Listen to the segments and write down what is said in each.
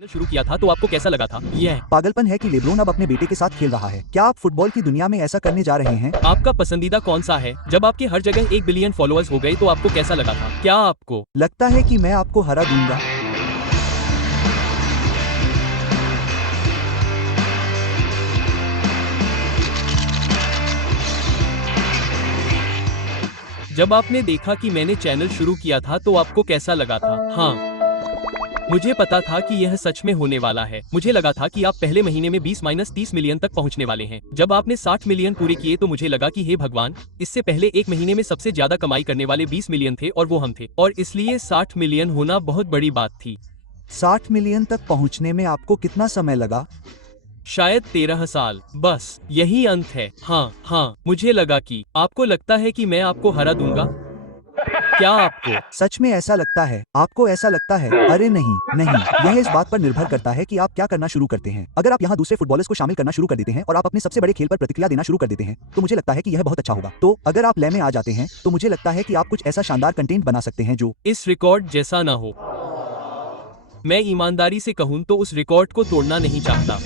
शुरू किया था तो आपको कैसा लगा था? यह पागलपन है कि लेब्रोन अब अपने बेटे के साथ खेल रहा है। क्या आप फुटबॉल की दुनिया में ऐसा करने जा रहे हैं? आपका पसंदीदा कौन सा है? जब आपके हर जगह 1 बिलियन फॉलोअर्स हो गए तो आपको कैसा लगा था? क्या आपको लगता है कि मैं आपको हरा दूंगा? जब आपने देखा कि मैंने चैनल शुरू किया था तो आपको कैसा लगा था? हाँ, मुझे पता था कि यह सच में होने वाला है। मुझे लगा था कि आप पहले महीने में 20-30 मिलियन तक पहुंचने वाले हैं। जब आपने 60 मिलियन पूरे किए तो मुझे लगा कि हे भगवान, इससे पहले एक महीने में सबसे ज्यादा कमाई करने वाले 20 मिलियन थे और वो हम थे, और इसलिए 60 मिलियन होना बहुत बड़ी बात थी। 60 मिलियन तक पहुंचने में आपको कितना समय लगा? शायद 13 साल। बस यही अंत है। हाँ, मुझे लगा कि आपको लगता है कि मैं आपको हरा दूंगा। क्या आपको सच में ऐसा लगता है? आपको ऐसा लगता है? अरे नहीं, नहीं, यह इस बात पर निर्भर करता है कि आप क्या करना शुरू करते हैं। अगर आप यहाँ दूसरे फुटबॉलर्स को शामिल करना शुरू कर देते हैं और आप अपने सबसे बड़े खेल पर प्रतिक्रिया देना शुरू कर देते हैं, तो मुझे लगता है कि यह बहुत अच्छा होगा। तो अगर आप लय में आ जाते हैं, तो मुझे लगता है कि आप कुछ ऐसा शानदार कंटेंट बना सकते हैं जो इस रिकॉर्ड जैसा ना हो। मैं ईमानदारी से कहूँ तो उस रिकॉर्ड को तोड़ना नहीं चाहता।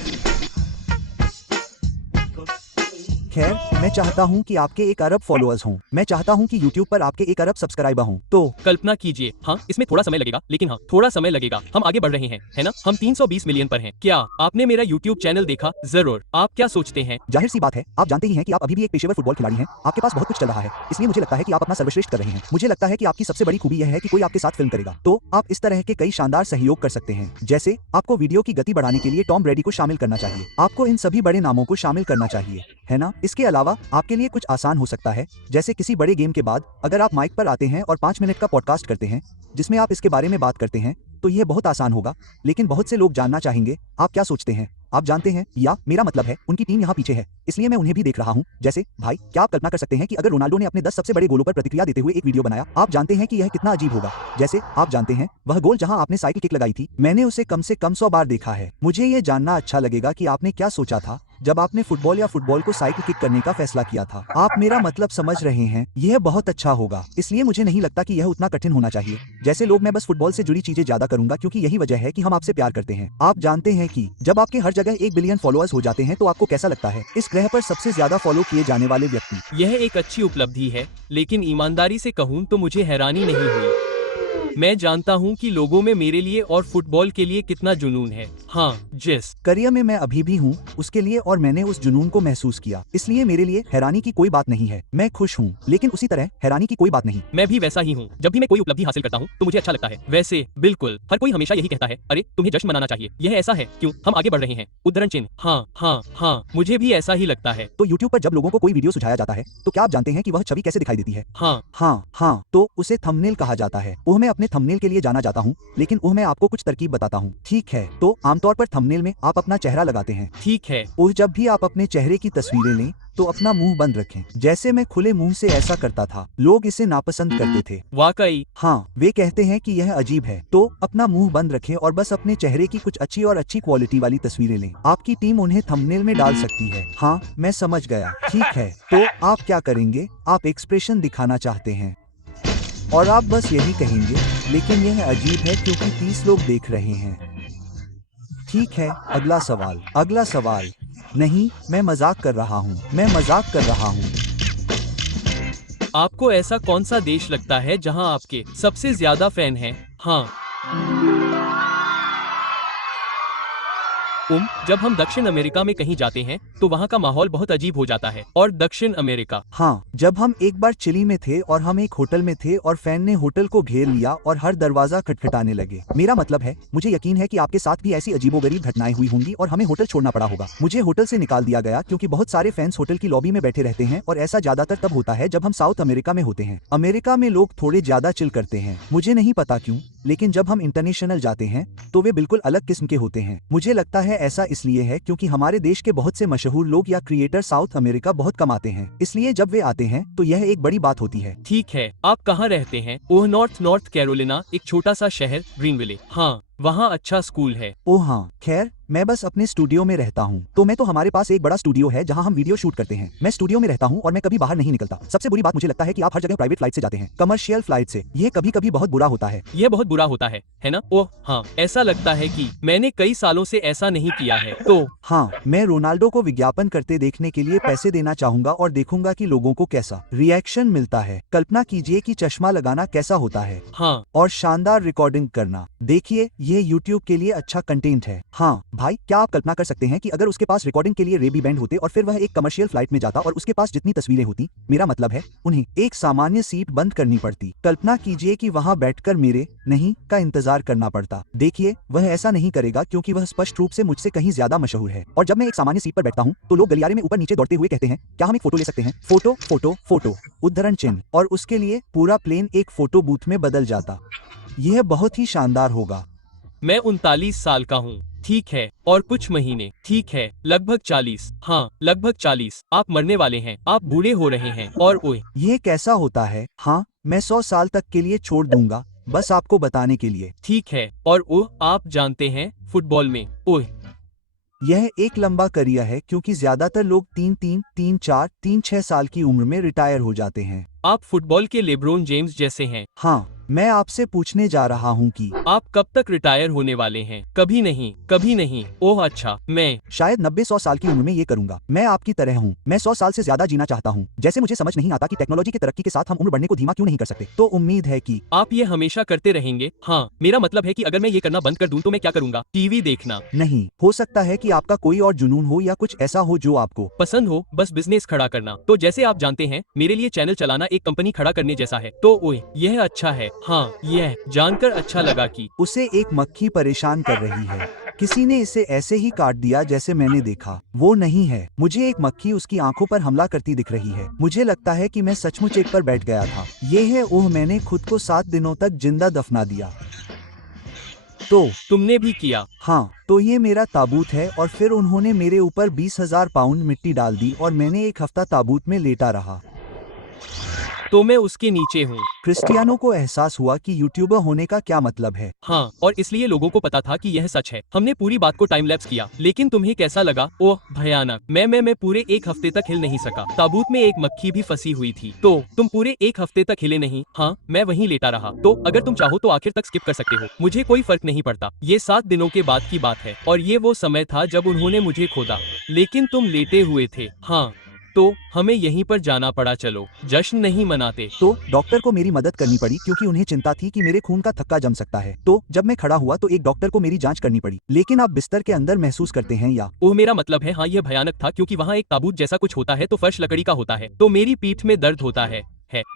खैर, मैं चाहता हूं कि आपके 1 अरब फॉलोअर्स हों। मैं चाहता हूं कि YouTube पर आपके 1 अरब सब्सक्राइबर हों। तो कल्पना कीजिए, हाँ, इसमें थोड़ा समय लगेगा, लेकिन हाँ, थोड़ा समय लगेगा। हम आगे बढ़ रहे हैं, है ना? हम 320 मिलियन पर हैं। क्या आपने मेरा YouTube चैनल देखा? जरूर। आप क्या सोचते हैं? जाहिर सी बात है, आप जानते ही हैं कि आप अभी भी एक पेशेवर फुटबॉल खिलाड़ी हैं। आपके पास बहुत कुछ चल रहा है, इसलिए मुझे लगता है कि आप अपना सर्वश्रेष्ठ कर रहे हैं। मुझे लगता है कि आपकी सबसे बड़ी खूबी यह है कि कोई आपके साथ फिल्म करेगा। तो आप इस तरह के कई शानदार सहयोग कर सकते हैं। जैसे आपको वीडियो की गति बढ़ाने के लिए टॉम ब्रेडी को शामिल करना चाहिए। आपको इन सभी बड़े नामों को शामिल करना चाहिए, है ना? इसके अलावा आपके लिए कुछ आसान हो सकता है, जैसे किसी बड़े गेम के बाद अगर आप माइक पर आते हैं और 5 मिनट का पॉडकास्ट करते हैं जिसमें आप इसके बारे में बात करते हैं, तो यह बहुत आसान होगा। लेकिन बहुत से लोग जानना चाहेंगे, आप क्या सोचते हैं? आप जानते हैं, या मेरा मतलब है, उनकी टीम यहाँ पीछे है, इसलिए मैं उन्हें भी देख रहा हूँ। जैसे भाई, क्या आप कल्पना कर सकते हैं कि अगर रोनाल्डो ने अपने 10 सबसे बड़े गोलों पर प्रतिक्रिया देते हुए एक वीडियो बनाया? आप जानते हैं कि यह कितना अजीब होगा। जैसे आप जानते हैं, वह गोल जहाँ आपने साइकिल किक लगाई थी, मैंने उसे कम से कम 100 बार देखा है। मुझे ये जानना अच्छा लगेगा कि आपने क्या सोचा था जब आपने फुटबॉल या फुटबॉल को साइकिल किक करने का फैसला किया था। आप मेरा मतलब समझ रहे हैं, यह बहुत अच्छा होगा। इसलिए मुझे नहीं लगता कि यह उतना कठिन होना चाहिए। जैसे लोग, मैं बस फुटबॉल से जुड़ी चीजें ज्यादा करूंगा क्योंकि यही वजह है कि हम आपसे प्यार करते हैं। आप जानते हैं कि जब आपके हर जगह 1 बिलियन फॉलोअर्स हो जाते हैं तो आपको कैसा लगता है? इस ग्रह पर सबसे ज्यादा फॉलो किए जाने वाले व्यक्ति। यह एक अच्छी उपलब्धि है, लेकिन ईमानदारी से कहूँ तो मुझे हैरानी नहीं हुई। मैं जानता हूँ कि लोगों में मेरे लिए और फुटबॉल के लिए कितना जुनून है। हाँ, जिस करियर में मैं अभी भी हूँ उसके लिए, और मैंने उस जुनून को महसूस किया, इसलिए मेरे लिए हैरानी की कोई बात नहीं है। मैं खुश हूँ, लेकिन उसी तरह हैरानी की कोई बात नहीं। मैं भी वैसा ही हूँ। जब भी मैं कोई उपलब्धि हासिल करता हूँ तो मुझे अच्छा लगता है। वैसे बिल्कुल, हर कोई हमेशा यही कहता है, अरे तुम्हें जश्न मनाना चाहिए। यह ऐसा है क्यों? हम आगे बढ़ रहे हैं। उद्धरण चिन्ह। हाँ, मुझे भी ऐसा ही लगता है। तो YouTube पर जब लोगों को कोई वीडियो सुझाया जाता है, तो क्या आप जानते हैं कि वह छवि कैसे दिखाई देती है? हाँ, तो उसे थंबनेल कहा जाता है। ओह, मैं अपने थंबनेल के लिए जाना जाता हूँ, लेकिन ओह, मैं आपको कुछ तरकीब बताता हूँ। ठीक है, तो आमतौर पर थंबनेल में आप अपना चेहरा लगाते हैं। ठीक है। ओह, जब भी आप अपने चेहरे की तस्वीरें लें तो अपना मुंह बंद रखें। जैसे मैं खुले मुंह से ऐसा करता था, लोग इसे नापसंद करते थे। वाकई? हाँ, वे कहते हैं कि यह अजीब है। तो अपना मुंह बंद रखें और बस अपने चेहरे की कुछ अच्छी और अच्छी क्वालिटी वाली तस्वीरें लें। आपकी टीम उन्हें थंबनेल में डाल सकती है। हाँ, मैं समझ गया। ठीक है, तो आप क्या करेंगे? आप एक्सप्रेशन दिखाना चाहते हैं और आप बस यही कहेंगे, लेकिन यह अजीब है क्योंकि 30 लोग देख रहे हैं। ठीक है, अगला सवाल। अगला सवाल। नहीं, मैं मजाक कर रहा हूँ, मैं मजाक कर रहा हूँ। आपको ऐसा कौन सा देश लगता है जहां आपके सबसे ज्यादा फैन हैं? हाँ, जब हम दक्षिण अमेरिका में कहीं जाते हैं तो वहाँ का माहौल बहुत अजीब हो जाता है। और दक्षिण अमेरिका? हाँ, जब हम एक बार चिली में थे और हम एक होटल में थे और फैन ने होटल को घेर लिया और हर दरवाजा खटखटाने लगे। मेरा मतलब है, मुझे यकीन है कि आपके साथ भी ऐसी अजीबोगरीब घटनाएं हुई होंगी और हमें होटल छोड़ना पड़ा होगा। मुझे होटल से निकाल दिया गया क्योंकि बहुत सारे फैंस होटल की लॉबी में बैठे रहते हैं, और ऐसा ज्यादातर तब होता है जब हम साउथ अमेरिका में होते हैं। अमेरिका में लोग थोड़े ज्यादा चिल करते हैं, मुझे नहीं पता क्यों, लेकिन जब हम इंटरनेशनल जाते हैं तो वे बिल्कुल अलग किस्म के होते हैं। मुझे लगता है ऐसा इसलिए है क्योंकि हमारे देश के बहुत से मशहूर लोग या क्रिएटर साउथ अमेरिका बहुत कम आते हैं, इसलिए जब वे आते हैं तो यह एक बड़ी बात होती है। ठीक है, आप कहाँ रहते हैं? ओह, नॉर्थ कैरोलिना, एक छोटा सा शहर, ग्रीनविले। हाँ, वहाँ अच्छा स्कूल है। ओह हाँ, खैर मैं बस अपने स्टूडियो में रहता हूँ। तो हमारे पास एक बड़ा स्टूडियो है जहाँ हम वीडियो शूट करते हैं। मैं स्टूडियो में रहता हूँ और मैं कभी बाहर नहीं निकलता। सबसे बुरी बात मुझे लगता है कि आप हर जगह प्राइवेट फ्लाइट से जाते हैं, कमर्शियल फ्लाइट से। ये कभी कभी बहुत बुरा होता है। यह बहुत बुरा होता है ना? ओह हाँ, ऐसा लगता है कि मैंने कई सालों से ऐसा नहीं किया है। तो हाँ, मैं रोनाल्डो को विज्ञापन करते देखने के लिए पैसे देना चाहूंगा और देखूंगा कि लोगों को कैसा रिएक्शन मिलता है। कल्पना कीजिए कि चश्मा लगाना कैसा होता है। हाँ, और शानदार रिकॉर्डिंग करना। देखिए, ये YouTube के लिए अच्छा कंटेंट है। हाँ भाई, क्या आप कल्पना कर सकते हैं कि अगर उसके पास रिकॉर्डिंग के लिए रेबी बैंड होते और फिर वह एक कमर्शियल फ्लाइट में जाता और उसके पास जितनी तस्वीरें होती, मेरा मतलब है उन्हें एक सामान्य सीट बंद करनी पड़ती। कल्पना कीजिए कि वहाँ बैठकर मेरे नहीं का इंतजार करना पड़ता। देखिए, वह ऐसा नहीं करेगा क्योंकि वह स्पष्ट रूप से मुझसे कहीं ज्यादा मशहूर है। और जब मैं एक सामान्य सीट पर बैठता हूँ तो लोग गलियारे में ऊपर नीचे दौड़ते हुए कहते हैं, क्या हम एक फोटो ले सकते हैं? फोटो फोटो फोटो, उद्धरण चिन्ह। और उसके लिए पूरा प्लेन एक फोटो बूथ में बदल जाता। यह बहुत ही शानदार होगा। मैं 39 साल का हूँ। ठीक है, और कुछ महीने। ठीक है, लगभग 40। हाँ, लगभग 40। आप मरने वाले हैं, आप बूढ़े हो रहे हैं। और ओए, ये कैसा होता है? हाँ, मैं 100 साल तक के लिए छोड़ दूंगा, बस आपको बताने के लिए। ठीक है, और ओह, आप जानते हैं फुटबॉल में ओए, यह एक लंबा करियर है क्योंकि ज्यादातर लोग 3-3, 3-4, 3-6 साल की उम्र में रिटायर हो जाते हैं। आप फुटबॉल के लेब्रोन जेम्स जैसे हैं। हाँ, मैं आपसे पूछने जा रहा हूँ कि आप कब तक रिटायर होने वाले हैं? कभी नहीं, कभी नहीं। ओह अच्छा, मैं शायद 90-100 साल की उम्र में ये करूंगा। मैं आपकी तरह हूँ, मैं 100 साल से ज्यादा जीना चाहता हूँ। जैसे मुझे समझ नहीं आता कि टेक्नोलॉजी की तरक्की के साथ हम उम्र बढ़ने को धीमा क्यों नहीं कर सकते। तो उम्मीद है कि आप ये हमेशा करते रहेंगे। हाँ, मेरा मतलब है कि अगर मैं ये करना बंद कर दूं तो मैं क्या करूंगा? टीवी देखना। नहीं, हो सकता है कि आपका कोई और जुनून हो या कुछ ऐसा हो जो आपको पसंद हो, बस बिजनेस खड़ा करना। तो जैसे आप जानते हैं, मेरे लिए चैनल चलाना एक कंपनी खड़ा करने जैसा है। तो ओए, यह अच्छा है। हाँ, यह जानकर अच्छा लगा कि उसे एक मक्खी परेशान कर रही है। किसी ने इसे ऐसे ही काट दिया जैसे मैंने देखा। वो नहीं है, मुझे एक मक्खी उसकी आंखों पर हमला करती दिख रही है। मुझे लगता है कि मैं सचमुच एक पर बैठ गया था। ये है, ओह, मैंने खुद को 7 दिनों तक जिंदा दफना दिया। तो तुमने भी किया। हाँ, तो ये मेरा ताबूत है और फिर उन्होंने मेरे ऊपर 20,000 पाउंड मिट्टी डाल दी और मैंने एक हफ्ता ताबूत में लेटा रहा। तो मैं उसके नीचे हूँ। क्रिस्टियानो को एहसास हुआ कि यूट्यूबर होने का क्या मतलब है। हाँ, और इसलिए लोगों को पता था कि यह सच है। हमने पूरी बात को टाइम लैप्स किया। लेकिन तुम्हें कैसा लगा? ओह भयानक। मैं पूरे एक हफ्ते तक हिल नहीं सका। ताबूत में एक मक्खी भी फंसी हुई थी। तो तुम पूरे एक हफ्ते तक हिले नहीं? हाँ, मैं वहीं लेटा रहा। तो अगर तुम चाहो तो आखिर तक स्किप कर सकते हो, मुझे कोई फर्क नहीं पड़ता। ये 7 दिनों के बाद की बात है और ये वो समय था जब उन्होंने मुझे खोदा। लेकिन तुम लेटे हुए थे। हाँ, तो हमें यहीं पर जाना पड़ा। चलो, जश्न नहीं मनाते। तो डॉक्टर को मेरी मदद करनी पड़ी क्योंकि उन्हें चिंता थी कि मेरे खून का थक्का जम सकता है। तो जब मैं खड़ा हुआ तो एक डॉक्टर को मेरी जांच करनी पड़ी। लेकिन आप बिस्तर के अंदर महसूस करते हैं या ओह, मेरा मतलब है, हाँ, यह भयानक था क्योंकि वहाँ एक ताबूत जैसा कुछ होता है तो फर्श लकड़ी का होता है, तो मेरी पीठ में दर्द होता है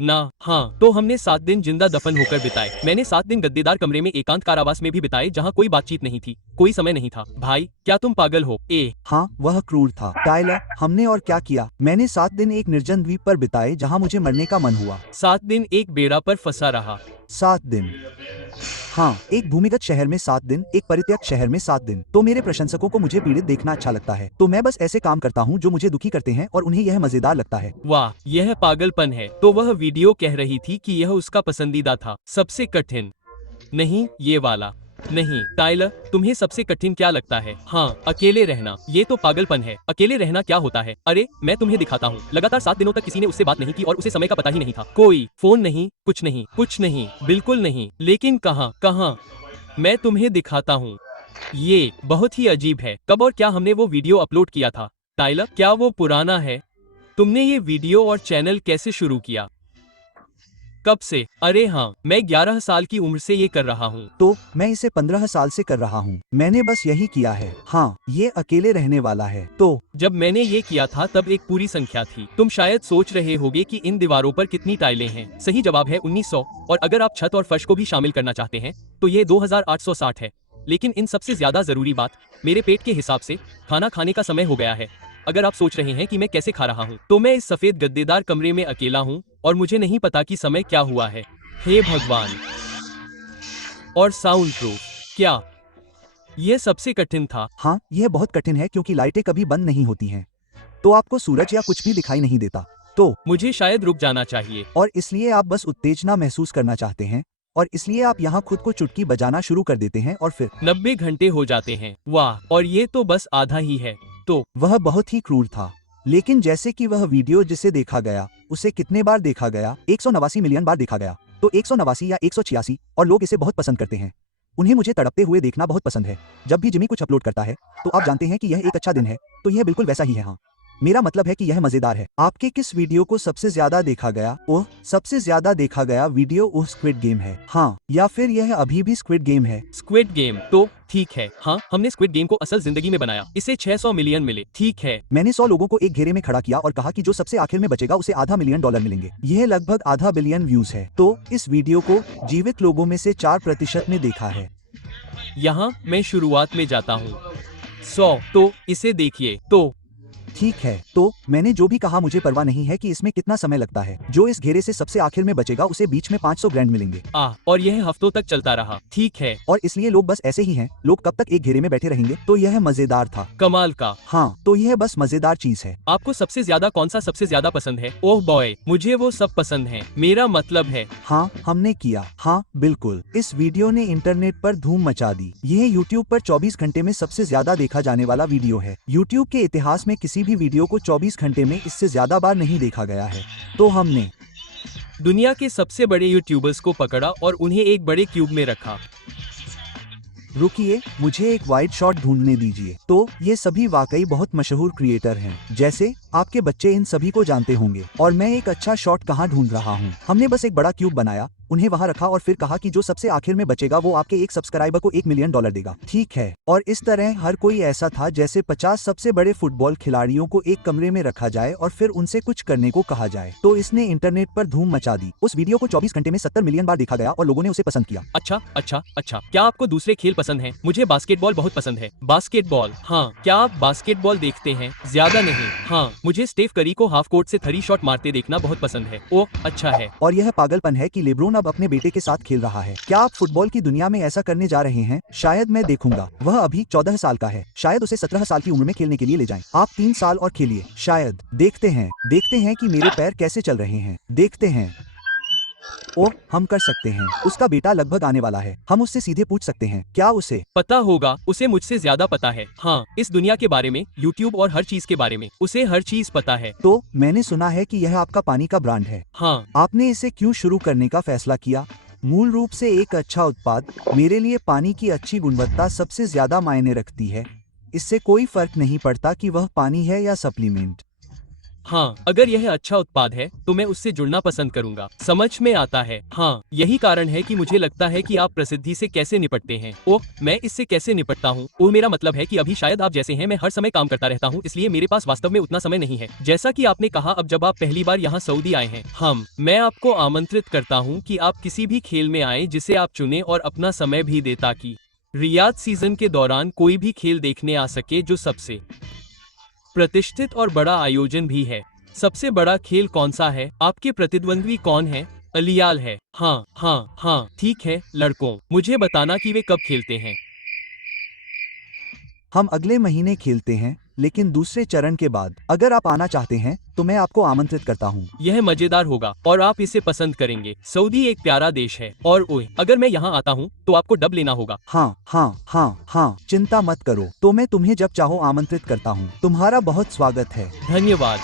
ना। हाँ, तो हमने 7 दिन जिंदा दफन होकर बिताए। मैंने 7 दिन गद्देदार कमरे में एकांत कारावास में भी बिताए जहाँ कोई बातचीत नहीं थी, कोई समय नहीं था। भाई, क्या तुम पागल हो? हाँ, वह क्रूर था। टाइलर, हमने और क्या किया? मैंने 7 दिन एक निर्जन द्वीप पर बिताए जहाँ मुझे मरने का मन हुआ। 7 दिन एक बेड़ा पर फंसा रहा। 7 दिन। हाँ, एक भूमिगत शहर में 7 दिन, एक परित्यक्त शहर में 7 दिन। तो मेरे प्रशंसकों को मुझे पीड़ित देखना अच्छा लगता है, तो मैं बस ऐसे काम करता हूँ जो मुझे दुखी करते हैं और उन्हें यह मजेदार लगता है। वाह, यह पागलपन है। तो वह वीडियो कह रही थी कि यह उसका पसंदीदा था। सबसे कठिन? नहीं, ये वाला नहीं। टाइलर, तुम्हें सबसे कठिन क्या लगता है? हाँ, अकेले रहना। ये तो पागलपन है। अकेले रहना क्या होता है? अरे, मैं तुम्हें दिखाता हूँ। लगातार 7 दिनों तक किसी ने उससे बात नहीं की और उसे समय का पता ही नहीं था। कोई फोन नहीं, कुछ नहीं, कुछ नहीं, बिल्कुल नहीं। लेकिन कहाँ? मैं तुम्हें दिखाता हूँ। ये बहुत ही अजीब है। कब और क्या हमने वो वीडियो अपलोड किया था? टाइलर, क्या वो पुराना है? तुमने ये वीडियो और चैनल कैसे शुरू किया? कब से? अरे हाँ, मैं 11 साल की उम्र से ये कर रहा हूँ। तो मैं इसे 15 साल से कर रहा हूँ। मैंने बस यही किया है। हाँ, ये अकेले रहने वाला है। तो जब मैंने ये किया था तब एक पूरी संख्या थी। तुम शायद सोच रहे होगे कि इन दीवारों पर कितनी टाइलें हैं। सही जवाब है 1900, और अगर आप छत और फर्श को भी शामिल करना चाहते हैं तो ये 2860 है। लेकिन इन सबसे ज्यादा जरूरी बात, मेरे पेट के हिसाब से खाना खाने का समय हो गया है। अगर आप सोच रहे हैं कि मैं कैसे खा रहा हूँ, तो मैं इस सफेद गद्देदार कमरे में अकेला हूँ और मुझे नहीं पता कि समय क्या हुआ है। हे भगवान। और साउंड प्रूफ। क्या यह सबसे कठिन था? हाँ, यह बहुत कठिन है क्योंकि लाइटें कभी बंद नहीं होती हैं, तो आपको सूरज या कुछ भी दिखाई नहीं देता। तो मुझे शायद रुक जाना चाहिए। और इसलिए आप बस उत्तेजना महसूस करना चाहते हैं। और इसलिए आप यहाँ खुद को चुटकी बजाना शुरू कर देते हैं और फिर 90 घंटे हो जाते हैं। वाह, और ये तो बस आधा ही है। तो वह बहुत ही क्रूर था। लेकिन जैसे कि वह वीडियो जिसे देखा गया उसे कितने बार देखा गया, 189 मिलियन बार देखा गया। तो 189 या 186, और लोग इसे बहुत पसंद करते हैं। उन्हें मुझे तड़पते हुए देखना बहुत पसंद है। जब भी जिमी कुछ अपलोड करता है तो आप जानते हैं कि यह एक अच्छा दिन है, तो यह बिल्कुल वैसा ही है। हाँ, मेरा मतलब है कि यह मजेदार है। आपके किस वीडियो को सबसे ज्यादा देखा गया? ओह, सबसे ज्यादा देखा गया वीडियो ओह स्क्विड गेम है। हाँ, या फिर यह अभी भी स्क्विड गेम है? स्क्विड गेम तो ठीक है। हाँ, हमने स्क्विड गेम को असल जिंदगी में बनाया, इसे 600 मिलियन मिले। ठीक है, मैंने 100 लोगों को एक घेरे में खड़ा किया और कहा कि जो सबसे आखिर में बचेगा उसे $500 मिलियन मिलेंगे। यह लगभग आधा बिलियन व्यूज है। तो इस वीडियो को जीवित लोगों में से 4% ने देखा है। यहाँ मैं शुरुआत में जाता हूँ। 100, तो इसे देखिए। तो ठीक है, तो मैंने जो भी कहा मुझे परवाह नहीं है कि इसमें कितना समय लगता है। जो इस घेरे से सबसे आखिर में बचेगा उसे बीच में 500 ग्रैंड मिलेंगे। और यह हफ्तों तक चलता रहा। ठीक है, और इसलिए लोग बस ऐसे ही हैं, लोग कब तक एक घेरे में बैठे रहेंगे। तो यह मजेदार था। कमाल का। हाँ, तो यह बस मजेदार चीज है। आपको सबसे ज्यादा कौन सा सबसे ज्यादा पसंद है? ओह बॉय, मुझे वो सब पसंद है। मेरा मतलब है। हाँ, हमने किया। हाँ बिल्कुल, इस वीडियो ने इंटरनेट पर धूम मचा दी। यह YouTube पर 24 घंटे में सबसे ज्यादा देखा जाने वाला वीडियो है। YouTube के इतिहास में किसी भी वीडियो को 24 घंटे में इससे ज्यादा बार नहीं देखा गया है। तो हमने दुनिया के सबसे बड़े यूट्यूबर्स को पकड़ा और उन्हें एक बड़े क्यूब में रखा। रुकिए, मुझे एक वाइड शॉट ढूंढने दीजिए। तो ये सभी वाकई बहुत मशहूर क्रिएटर हैं। जैसे आपके बच्चे इन सभी को जानते होंगे। और मैं एक अच्छा शॉट कहाँ ढूंढ रहा हूँ? हमने बस एक बड़ा क्यूब बनाया, उन्हें वहां रखा और फिर कहा कि जो सबसे आखिर में बचेगा वो आपके एक सब्सक्राइबर को $1 मिलियन देगा। ठीक है, और इस तरह हर कोई ऐसा था जैसे 50 सबसे बड़े फुटबॉल खिलाड़ियों को एक कमरे में रखा जाए और फिर उनसे कुछ करने को कहा जाए। तो इसने इंटरनेट पर धूम मचा दी। उस वीडियो को 24 घंटे में 70 मिलियन बार देखा गया और लोगों ने उसे पसंद किया। अच्छा। क्या आपको दूसरे खेल पसंद हैं? मुझे बास्केटबॉल बहुत पसंद है। बास्केटबॉल, हाँ, क्या आप बास्केटबॉल देखते हैं? ज्यादा नहीं। हाँ, मुझे स्टेफ करी को हाफ कोर्ट से 3 शॉट मारते देखना बहुत पसंद है। ओह, अच्छा है। और यह पागलपन है कि लेब्रोन अब अपने बेटे के साथ खेल रहा है। क्या आप फुटबॉल की दुनिया में ऐसा करने जा रहे हैं? शायद मैं देखूंगा। वह अभी 14 साल का है। शायद उसे 17 साल की उम्र में खेलने के लिए ले जाएं। आप 3 साल और खेलिए। शायद। देखते हैं कि मेरे पैर कैसे चल रहे हैं। देखते हैं। ओह, हम कर सकते हैं। उसका बेटा लगभग आने वाला है। हम उससे सीधे पूछ सकते हैं, क्या उसे पता होगा? उसे मुझसे ज्यादा पता है। हाँ, इस दुनिया के बारे में, यूट्यूब और हर चीज के बारे में उसे हर चीज पता है। तो मैंने सुना है कि यह आपका पानी का ब्रांड है। हाँ, आपने इसे क्यों शुरू करने का फैसला किया? मूल रूप से एक अच्छा उत्पाद। मेरे लिए पानी की अच्छी गुणवत्ता सबसे ज्यादा मायने रखती है। इससे कोई फर्क नहीं पड़ता कि वह पानी है या सप्लीमेंट। हाँ, अगर यह अच्छा उत्पाद है तो मैं उससे जुड़ना पसंद करूंगा। समझ में आता है। हाँ, यही कारण है कि मुझे लगता है कि आप प्रसिद्धि से कैसे निपटते हैं। ओह, मैं इससे कैसे निपटता हूँ? ओह, मेरा मतलब है कि अभी शायद आप जैसे हैं, मैं हर समय काम करता रहता हूँ, इसलिए मेरे पास वास्तव में उतना समय नहीं है। जैसा कि आपने कहा, अब जब आप पहली बार यहाँ सऊदी आए हैं, मैं आपको आमंत्रित करता हूँ कि आप किसी भी खेल में आए जिसे आप चुने और अपना समय भी दे, ताकि रियाद सीजन के दौरान कोई भी खेल देखने आ सके, जो सबसे प्रतिष्ठित और बड़ा आयोजन भी है। सबसे बड़ा खेल कौन सा है? आपके प्रतिद्वंद्वी कौन है? अलियाल है। हाँ, ठीक है लड़कों, मुझे बताना कि वे कब खेलते हैं। हम अगले महीने खेलते हैं, लेकिन दूसरे चरण के बाद। अगर आप आना चाहते हैं तो मैं आपको आमंत्रित करता हूँ। यह मजेदार होगा और आप इसे पसंद करेंगे। सऊदी एक प्यारा देश है और ओए, अगर मैं यहाँ आता हूँ तो आपको डब लेना होगा। हाँ, चिंता मत करो। तो मैं तुम्हें जब चाहो आमंत्रित करता हूँ। तुम्हारा बहुत स्वागत है। धन्यवाद।